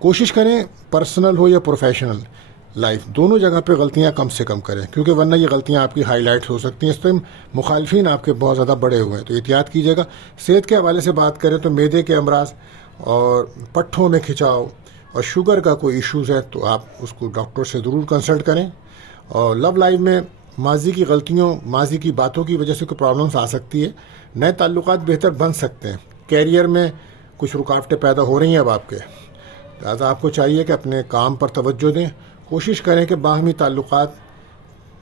کوشش کریں پرسنل ہو یا پروفیشنل لائف دونوں جگہ پہ غلطیاں کم سے کم کریں، کیونکہ ورنہ یہ غلطیاں آپ کی ہائی لائٹ ہو سکتی ہیں، اس پہ مخالفین آپ کے بہت زیادہ بڑے ہوئے ہیں، تو احتیاط کیجیے گا۔ صحت کے حوالے سے بات کریں تو معدے کے امراض اور پٹھوں میں کھچاؤ اور شوگر کا کوئی ایشوز ہے تو آپ اس کو ڈاکٹر سے ضرور کنسلٹ کریں۔ اور لو لائف میں ماضی کی غلطیوں، ماضی کی باتوں کی وجہ سے کوئی پرابلمس آ سکتی ہے، نئے تعلقات بہتر بن سکتے ہیں، کیریئر میں کچھ رکاوٹیں پیدا ہو رہی ہیں اب آپ کے، لہٰذا آپ کو چاہیے کہ اپنے کام پر توجہ دیں، کوشش کریں کہ باہمی تعلقات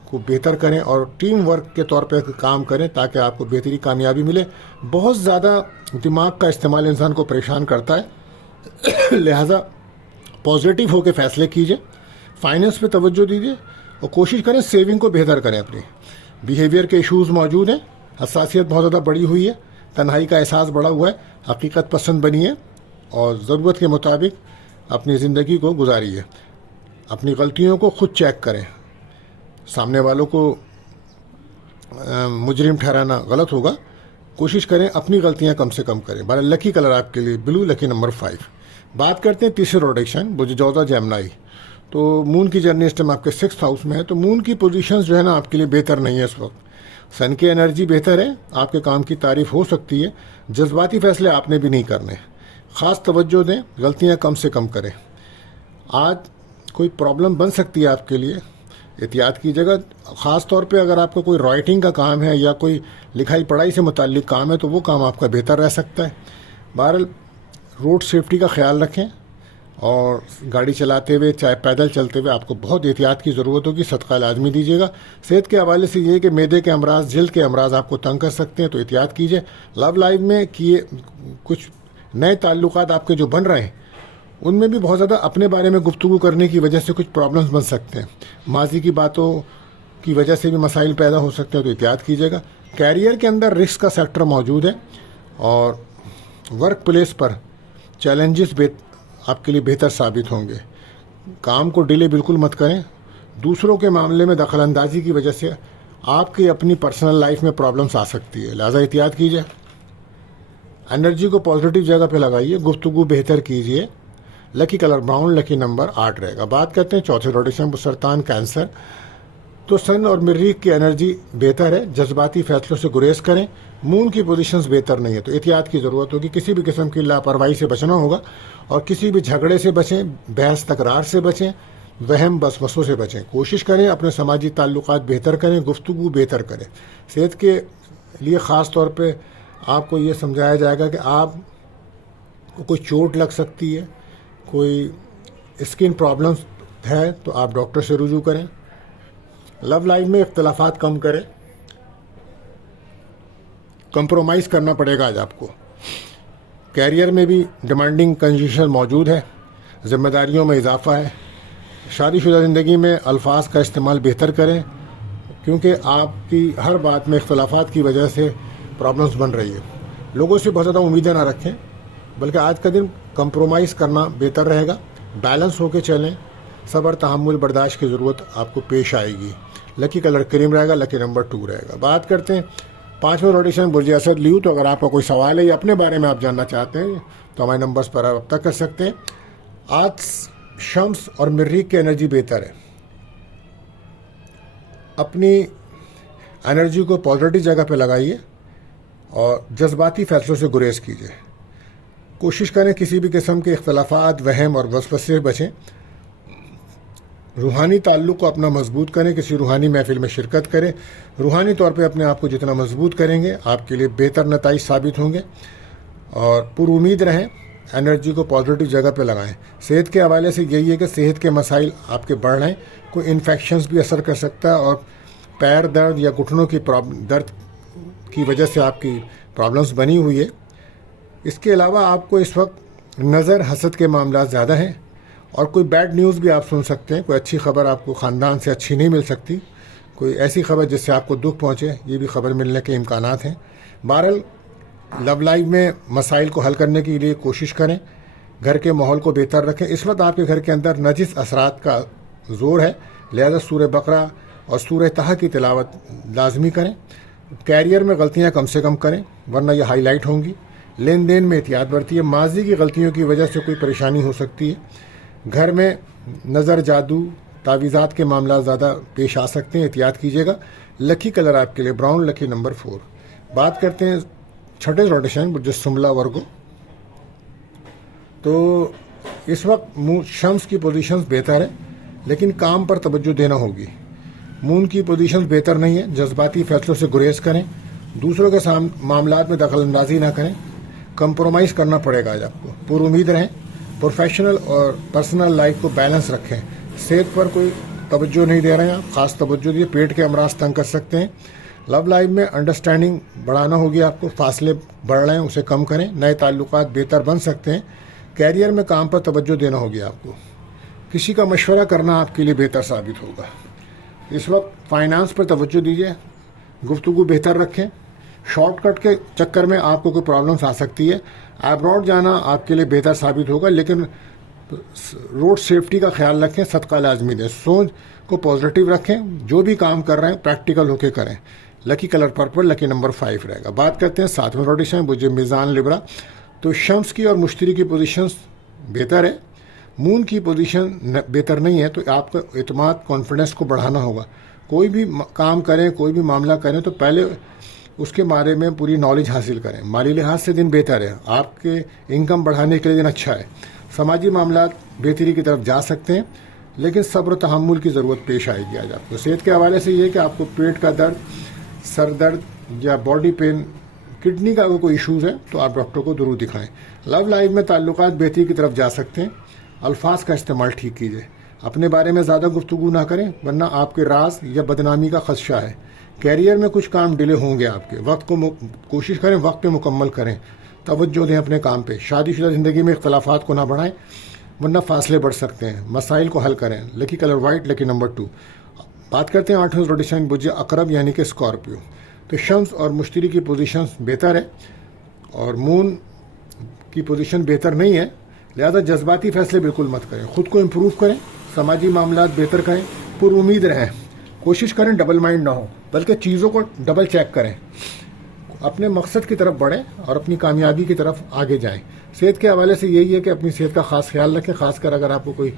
کو بہتر کریں اور ٹیم ورک کے طور پہ کام کریں تاکہ آپ کو بہتری کامیابی ملے۔ بہت زیادہ دماغ کا استعمال انسان کو پریشان کرتا ہے، لہٰذا پازیٹیو ہو کے فیصلے کیجیے، فائننس پہ توجہ دیجیے اور کوشش کریں سیونگ کو بہتر کریں۔ اپنی بیہیویئر کے ایشوز موجود ہیں، حساسیت بہت زیادہ بڑی ہوئی ہے، تنہائی کا احساس بڑا ہوا ہے، حقیقت پسند بنیے اور ضرورت کے مطابق اپنی زندگی کو گزاریے۔ اپنی غلطیوں کو خود چیک کریں، سامنے والوں کو مجرم ٹھہرانا غلط ہوگا، کوشش کریں اپنی غلطیاں کم سے کم کریں۔ بارہ لکی کلر آپ کے لیے بلو، لکی نمبر 5۔ بات کرتے ہیں تیسرے روڈیکشن بجوزہ جیمنائی، تو مون کی جرنی اس ٹائم آپ کے 6th ہاؤس میں ہے، تو مون کی پوزیشنز جو ہے نا آپ کے لیے بہتر نہیں ہے اس وقت۔ سن کی انرجی بہتر ہے، آپ کے کام کی تعریف ہو سکتی ہے، جذباتی فیصلے آپ نے بھی نہیں کرنے، خاص توجہ دیں، غلطیاں کم سے کم کریں۔ آج کوئی پرابلم بن سکتی ہے آپ کے لیے، احتیاط کیجیے گا، خاص طور پہ اگر آپ کو کوئی رائٹنگ کا کام ہے یا کوئی لکھائی پڑھائی سے متعلق کام ہے تو وہ کام آپ کا بہتر رہ سکتا ہے۔ بہرحال روڈ سیفٹی کا خیال رکھیں اور گاڑی چلاتے ہوئے چاہے پیدل چلتے ہوئے آپ کو بہت احتیاط کی ضرورت ہوگی، صدقہ لازمی دیجیے گا۔ صحت کے حوالے سے یہ ہے کہ معدے کے امراض، جلد کے امراض آپ کو تنگ کر سکتے ہیں تو احتیاط کیجیے۔ لو لائف میں کیے کچھ نئے تعلقات آپ کے جو بن رہے ہیں ان میں بھی بہت زیادہ اپنے بارے میں گفتگو کرنے کی وجہ سے کچھ پرابلمس بن سکتے ہیں، ماضی کی باتوں کی وجہ سے بھی مسائل پیدا ہو سکتے ہیں تو احتیاط کیجیے گا۔ کیریئر کے اندر رسک کا سیکٹر موجود ہے اور ورک پلیس پر چیلنجز آپ کے لیے بہتر ثابت ہوں گے۔ کام کو ڈیلے بالکل مت کریں، دوسروں کے معاملے میں دخل اندازی کی وجہ سے آپ کی اپنی پرسنل لائف میں پرابلمس آ سکتی ہے، لہٰذا احتیاط کیجیے۔ انرجی کو پازیٹیو جگہ پہ لگائیے، گفتگو بہتر کیجیے۔ لکی کلر براؤن، لکی نمبر 8 رہے گا۔ بات کرتے ہیں چوتھے روٹیشن سرطان کینسر، تو سن اور مریخ کی انرجی بہتر ہے، جذباتی فیصلوں سے گریز کریں، مون کی پوزیشنز بہتر نہیں ہے تو احتیاط کی ضرورت ہوگی، کسی بھی قسم کی لاپرواہی سے بچنا ہوگا اور کسی بھی جھگڑے سے بچیں، بحث تکرار سے بچیں، وہم وسوسوں سے بچیں، کوشش کریں اپنے سماجی تعلقات بہتر کریں، گفتگو بہتر کریں۔ صحت کے لیے خاص طور پہ آپ کو یہ سمجھایا جائے گا کہ آپ کو کوئی چوٹ لگ سکتی ہے، کوئی اسکن پرابلمس ہے تو آپ ڈاکٹر سے رجوع کریں۔ لو لائف میں اختلافات کم کریں، کمپرومائز کرنا پڑے گا آج آپ کو۔ کیریئر میں بھی ڈیمانڈنگ کنڈیشن موجود ہے، ذمہ داریوں میں اضافہ ہے۔ شادی شدہ زندگی میں الفاظ کا استعمال بہتر کریں کیونکہ آپ کی ہر بات میں اختلافات کی وجہ سے پرابلمس بن رہی ہے۔ لوگوں سے بہت زیادہ امیدیں نہ رکھیں، بلکہ آج کا دن کمپرومائز کرنا بہتر رہے گا، بیلنس ہو کے چلیں، صبر تحمل برداشت کی ضرورت آپ کو پیش آئے گی۔ لکی کلر کریم رہے گا، لکی نمبر 2 رہے گا۔ بات کرتے ہیں 5واں روٹیشن برج اسد لیو، تو اگر آپ کا کوئی سوال ہے یا اپنے بارے میں آپ جاننا چاہتے ہیں تو ہمارے نمبرز پر رابطہ کر سکتے ہیں۔ آج شمس اور مریخ کی انرجی بہتر ہے، اپنی انرجی کو پازیٹیو جگہ پہ لگائیے اور جذباتی فیصلوں سے گریز کیجیے، کوشش کریں کسی بھی قسم کے اختلافات، وہم اور وسوسے سے بچیں، روحانی تعلق کو اپنا مضبوط کریں، کسی روحانی محفل میں شرکت کریں، روحانی طور پہ اپنے آپ کو جتنا مضبوط کریں گے آپ کے لیے بہتر نتائج ثابت ہوں گے، اور پر امید رہیں، انرجی کو پازیٹیو جگہ پہ لگائیں۔ صحت کے حوالے سے یہی ہے کہ صحت کے مسائل آپ کے بڑھ رہے ہیں، کوئی انفیکشنز بھی اثر کر سکتا ہے اور پیر درد یا گھٹنوں کی درد کی وجہ سے آپ کی پرابلمس بنی ہوئی ہے۔ اس کے علاوہ آپ کو اس وقت نظر حسد کے معاملات زیادہ ہیں اور کوئی بیڈ نیوز بھی آپ سن سکتے ہیں، کوئی اچھی خبر آپ کو خاندان سے اچھی نہیں مل سکتی، کوئی ایسی خبر جس سے آپ کو دکھ پہنچے، یہ بھی خبر ملنے کے امکانات ہیں۔ بہرحال لو لائف میں مسائل کو حل کرنے کے لیے کوشش کریں، گھر کے ماحول کو بہتر رکھیں۔ اس وقت آپ کے گھر کے اندر نجس اثرات کا زور ہے، لہذا سورہ بقرہ اور سورہ طہ کی تلاوت لازمی کریں۔ کیریئر میں غلطیاں کم سے کم کریں ورنہ یہ ہائی لائٹ ہوں گی۔ لین دین میں احتیاط برتیے، ماضی کی غلطیوں کی وجہ سے کوئی پریشانی ہو سکتی ہے، گھر میں نظر جادو تعویذات کے معاملات زیادہ پیش آ سکتے ہیں، احتیاط کیجیے گا۔ لکی کلر آپ کے لیے براؤن، لکی نمبر 4۔ بات کرتے ہیں چھٹے زوڈک سائن جو سملا ورگو۔ تو اس وقت شمس کی پوزیشنز بہتر ہے لیکن کام پر توجہ دینا ہوگی۔ مون کی پوزیشنز بہتر نہیں ہے، جذباتی فیصلوں سے گریز کریں، دوسروں کے معاملات میں دخل اندازی نہ کریں، کمپرومائز کرنا پڑے گا آج آپ کو۔ پر امید رہیں، پروفیشنل اور پرسنل لائف کو بیلنس رکھیں۔ صحت پر کوئی توجہ نہیں دے رہے ہیں آپ، خاص توجہ دیے، پیٹ کے امراض تنگ کر سکتے ہیں۔ لو لائف میں انڈرسٹینڈنگ بڑھانا ہوگی آپ کو، فاصلے بڑھ رہے ہیں اسے کم کریں، نئے تعلقات بہتر بن سکتے ہیں۔ کیریئر میں کام پر توجہ دینا ہوگی آپ کو، کسی کا مشورہ کرنا آپ کے لیے بہتر ثابت ہوگا۔ اس وقت فائنانس پر توجہ دیجیے، گفتگو بہتر رکھیں۔ شارٹ کٹ کے چکر میں آپ کو کوئی پرابلمس آ سکتی ہے۔ ایبراڈ جانا آپ کے لیے بہتر ثابت ہوگا لیکن روڈ سیفٹی کا خیال رکھیں، صدقہ لازمی دیں، سوچ کو پازیٹیو رکھیں، جو بھی کام کر رہے ہیں پریکٹیکل ہو کے کریں۔ لکی کلر پرپل، لکی نمبر 5 رہے گا۔ بات کرتے ہیں 7ویں روٹیشن مجھے میزان لبرا۔ تو شمس کی اور مشتری کی پوزیشنز بہتر ہے، مون کی پوزیشن بہتر نہیں ہے، تو آپ کا اعتماد کانفیڈنس کو بڑھانا ہوگا۔ کوئی بھی کام کریں، کوئی بھی معاملہ کریں تو پہلے اس کے بارے میں پوری نالج حاصل کریں۔ مالی لحاظ سے دن بہتر ہے، آپ کے انکم بڑھانے کے لیے دن اچھا ہے۔ سماجی معاملات بہتری کی طرف جا سکتے ہیں لیکن صبر و تحمل کی ضرورت پیش آئے گی آج آپ کو۔ صحت کے حوالے سے یہ کہ آپ کو پیٹ کا درد، سر درد یا باڈی پین، کڈنی کا اگر کوئی ایشوز ہے تو آپ ڈاکٹر کو ضرور دکھائیں۔ لو لائف میں تعلقات بہتری کی طرف جا سکتے ہیں، الفاظ کا استعمال ٹھیک کیجیے، اپنے بارے میں زیادہ گفتگو نہ کریں ورنہ آپ کے راز یا بدنامی کا خدشہ ہے۔ کیریئر میں کچھ کام ڈیلے ہوں گے آپ کے، وقت کو کوشش کریں وقت پہ مکمل کریں، توجہ دیں اپنے کام پہ۔ شادی شدہ زندگی میں اختلافات کو نہ بڑھائیں ورنہ فاصلے بڑھ سکتے ہیں، مسائل کو حل کریں۔ لکی کلر وائٹ، لکی نمبر 2۔ بات کرتے ہیں 8ویں روٹیشن بجے عقرب یعنی کہ اسکارپیو۔ تو شمس اور مشتری کی پوزیشنز بہتر ہے اور مون کی پوزیشن بہتر نہیں ہے، لہذا جذباتی فیصلے بالکل مت کریں، خود کو امپروو کریں، سماجی معاملات بہتر کریں، پر امید رہیں، کوشش کریں ڈبل مائنڈ نہ ہو بلکہ چیزوں کو ڈبل چیک کریں، اپنے مقصد کی طرف بڑھیں اور اپنی کامیابی کی طرف آگے جائیں۔ صحت کے حوالے سے یہی ہے کہ اپنی صحت کا خاص خیال رکھیں، خاص کر اگر آپ کو کوئی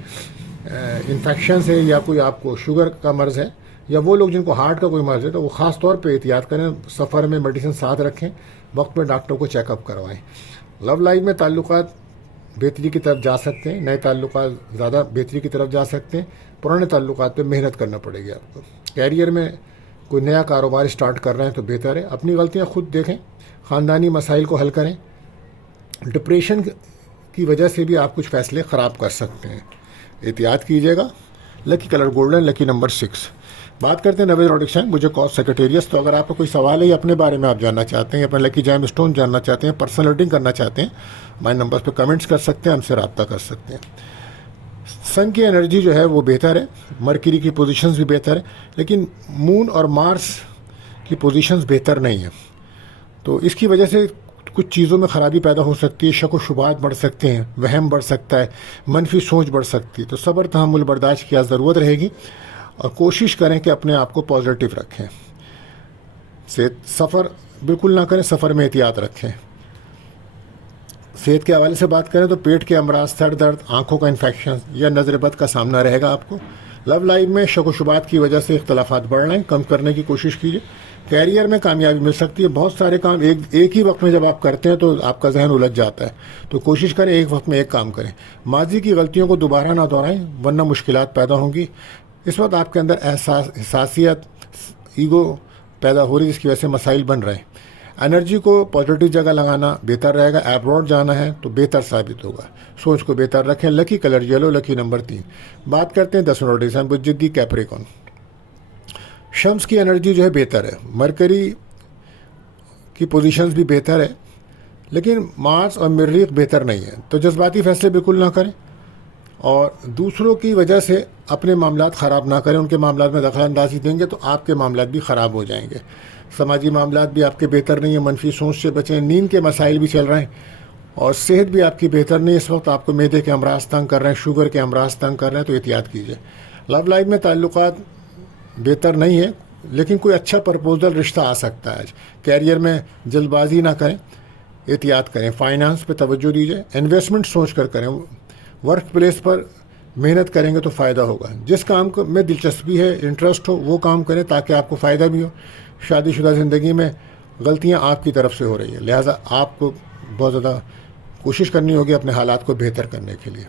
انفیکشنز ہے یا کوئی آپ کو شوگر کا مرض ہے یا وہ لوگ جن کو ہارٹ کا کوئی مرض ہے تو وہ خاص طور پہ احتیاط کریں، سفر میں میڈیسن ساتھ رکھیں، وقت پہ ڈاکٹر کو چیک اپ کروائیں۔ لو لائف میں تعلقات بہتری کی طرف جا سکتے ہیں، نئے تعلقات زیادہ بہتری کی طرف جا سکتے ہیں، پرانے تعلقات پہ محنت کرنا پڑے گی آپ کو۔ کیریئر میں کوئی نیا کاروبار اسٹارٹ کر رہے ہیں تو بہتر ہے، اپنی غلطیاں خود دیکھیں، خاندانی مسائل کو حل کریں۔ ڈپریشن کی وجہ سے بھی آپ کچھ فیصلے خراب کر سکتے ہیں، احتیاط کیجیے گا۔ لکی کلر گولڈن، لکی نمبر 6۔ بات کرتے ہیں 9ویں روٹیشن مجھے کاز سیکریٹریس۔ تو اگر آپ کو کوئی سوال ہے یا اپنے بارے میں آپ جاننا چاہتے ہیں، اپنا لکی جیم اسٹون جاننا چاہتے ہیں، پرسنل ریڈنگ کرنا چاہتے ہیں، ہمارے نمبرز پہ کمنٹس کر سکتے ہیں، ہم سے رابطہ کر سکتے ہیں۔ سن کی انرجی جو ہے وہ بہتر ہے، مرکری کی پوزیشنز بھی بہتر ہے لیکن مون اور مارس کی پوزیشنز بہتر نہیں ہیں، تو اس کی وجہ سے کچھ چیزوں میں خرابی پیدا ہو سکتی ہے، شک و شبہات بڑھ سکتے ہیں، وہم بڑھ سکتا ہے، منفی سوچ بڑھ سکتی ہے، تو صبر تحمل برداشت کی ضرورت رہے گی اور کوشش کریں کہ اپنے آپ کو پازیٹیو رکھیں۔ سفر بالکل نہ کریں، سفر میں احتیاط رکھیں۔ صحت کے حوالے سے بات کریں تو پیٹ کے امراض، سر درد، آنکھوں کا انفیکشن یا نظر بد کا سامنا رہے گا آپ کو۔ لو لائف میں شک و شبہات کی وجہ سے اختلافات بڑھ رہے ہیں، کم کرنے کی کوشش کیجیے۔ کیریئر میں کامیابی مل سکتی ہے، بہت سارے کام ایک ہی وقت میں جب آپ کرتے ہیں تو آپ کا ذہن الجھ جاتا ہے، تو کوشش کریں ایک وقت میں ایک کام کریں۔ ماضی کی غلطیوں کو دوبارہ نہ دہرائیں ورنہ مشکلات پیدا ہوں گی۔ اس وقت آپ کے اندر حساسیت، ایگو پیدا ہو رہی ہے جس کی وجہ سے مسائل بن رہے ہیں۔ انرجی کو پازیٹیو جگہ لگانا بہتر رہے گا، ایبراڈ جانا ہے تو بہتر ثابت ہوگا، سوچ کو بہتر رکھیں۔ لکی کلر یلو، لکی نمبر 3۔ بات کرتے ہیں 10ویں روٹیشن جدی کیپریکن۔ شمس کی انرجی جو ہے بہتر ہے، مرکری کی پوزیشنز بھی بہتر ہے لیکن مارس اور مریخ بہتر نہیں ہے، تو جذباتی فیصلے بالکل نہ کریں اور دوسروں کی وجہ سے اپنے معاملات خراب نہ کریں، ان کے معاملات میں دخل اندازی دیں گے تو آپ کے معاملات بھی خراب ہو جائیں گے۔ سماجی معاملات بھی آپ کے بہتر نہیں ہیں، منفی سوچ سے بچیں، نیند کے مسائل بھی چل رہے ہیں اور صحت بھی آپ کی بہتر نہیں، اس وقت آپ کو معدے کے امراض تنگ کر رہے ہیں، شوگر کے امراض تنگ کر رہے ہیں، تو احتیاط کیجیے۔ لو لائف میں تعلقات بہتر نہیں ہے لیکن کوئی اچھا پرپوزل رشتہ آ سکتا ہے آج۔ کیریئر میں جلد بازی نہ کریں، احتیاط کریں، فائنانس پہ توجہ دیجیے، انویسٹمنٹ سوچ کر کریں، ورک پلیس پر محنت کریں گے تو فائدہ ہوگا. جس کام کو میں دلچسپی ہے, انٹرسٹ ہو, وہ کام کریں تاکہ آپ کو فائدہ بھی ہو. شادی شدہ زندگی میں غلطیاں آپ کی طرف سے ہو رہی ہیں, لہٰذا آپ کو بہت زیادہ کوشش کرنی ہوگی اپنے حالات کو بہتر کرنے کے لیے.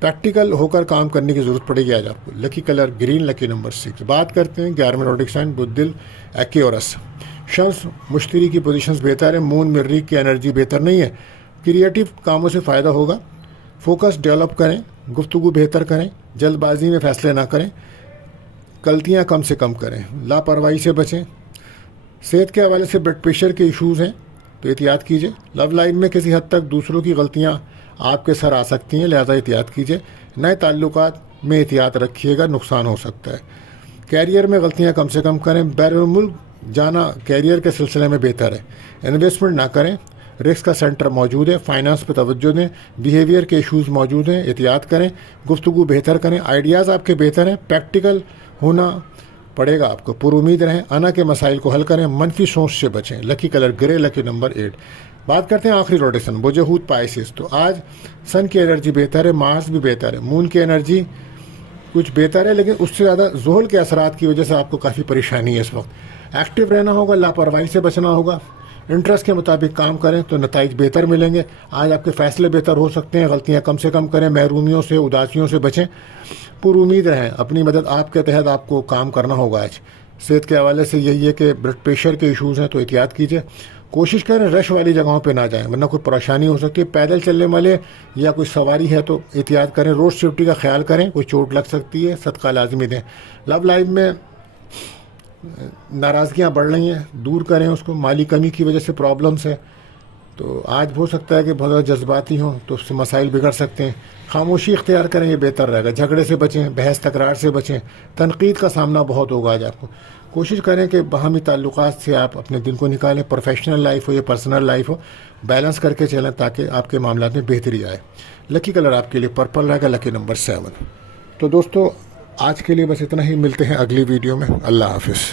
پریکٹیکل ہو کر کام کرنے کی ضرورت پڑے گی آج آپ کو. لکی کلر گرین, لکی نمبر 6. بات کرتے ہیں 11 روڈک سائن بدل ایکیورس. شمس مشتری کی پوزیشنز بہتر ہے, مون مریخ کی انرجی بہتر نہیں ہے. کریٹیو کاموں سے فائدہ ہوگا. فوکس ڈیولپ کریں, گفتگو بہتر کریں, جلد بازی میں فیصلے نہ کریں, غلطیاں کم سے کم کریں, لاپرواہی سے بچیں. صحت کے حوالے سے بلڈ پریشر کے ایشوز ہیں تو احتیاط کیجیے. لو لائف میں کسی حد تک دوسروں کی غلطیاں آپ کے سر آ سکتی ہیں, لہذا احتیاط کیجیے. نئے تعلقات میں احتیاط رکھیے گا, نقصان ہو سکتا ہے. کیریئر میں غلطیاں کم سے کم کریں. بیرون ملک جانا کیریئر کے سلسلے میں بہتر ہے. انویسٹمنٹ نہ کریں, رسک کا سینٹر موجود ہے. فائنانس پہ توجہ دیں. بیہیویئر کے ایشوز موجود ہیں, احتیاط کریں. گفتگو بہتر کریں. آئیڈیاز آپ کے بہتر ہیں. پریکٹیکل ہونا پڑے گا آپ کو. پر امید رہیں, انا کے مسائل کو حل کریں. منفی سوچ سے بچیں. لکی کلر گرے, لکی نمبر 8. بات کرتے ہیں آخری روٹیشن بوجہود پائسس. تو آج سن کی انرجی بہتر ہے, مارس بھی بہتر ہے, مون کی انرجی کچھ بہتر ہے, لیکن اس سے زیادہ زحل کے اثرات کی وجہ سے آپ کو کافی پریشانی ہے اس وقت. ایکٹیو رہنا ہوگا, لاپرواہی سے بچنا ہوگا. انٹرسٹ کے مطابق کام کریں تو نتائج بہتر ملیں گے. آج آپ کے فیصلے بہتر ہو سکتے ہیں. غلطیاں کم سے کم کریں. محرومیوں سے, اداسیوں سے بچیں. پر امید رہیں. اپنی مدد آپ کے تحت آپ کو کام کرنا ہوگا. آج صحت کے حوالے سے یہی ہے کہ بلڈ پریشر کے ایشوز ہیں تو احتیاط کیجیے. کوشش کریں رش والی جگہوں پہ نہ جائیں ورنہ کوئی پریشانی ہو سکتی ہے. پیدل چلنے والے یا کوئی سواری ہے تو احتیاط کریں. روڈ سیفٹی کا خیال کریں, کوئی چوٹ لگ سکتی ہے. صدقہ لازمی دیں. لو لائف میں ناراضگیاں بڑھ رہی ہیں, دور کریں اس کو. مالی کمی کی وجہ سے پرابلمس ہے تو آج ہو سکتا ہے کہ بہت زیادہ جذباتی ہوں تو اس سے مسائل بگڑ سکتے ہیں. خاموشی اختیار کریں, یہ بہتر رہے گا. جھگڑے سے بچیں, بحث تکرار سے بچیں. تنقید کا سامنا بہت ہوگا آج آپ کو. کوشش کریں کہ باہمی تعلقات سے آپ اپنے دن کو نکالیں. پروفیشنل لائف ہو یا پرسنل لائف ہو, بیلنس کر کے چلیں تاکہ آپ کے معاملات میں بہتری آئے. لکی کلر آپ کے لیے پرپل رہے گا, لکی نمبر 7. تو دوستو آج کے لیے بس اتنا ہی. ملتے ہیں اگلی ویڈیو میں. اللہ حافظ.